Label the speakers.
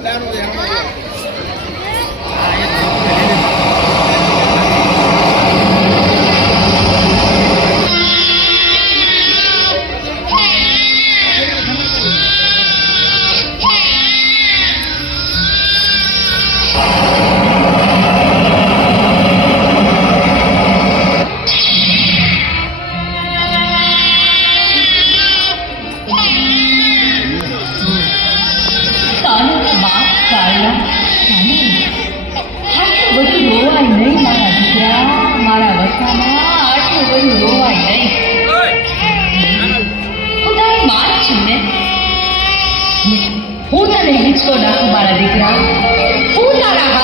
Speaker 1: Daddy, Daddy, Exona Maradigra, una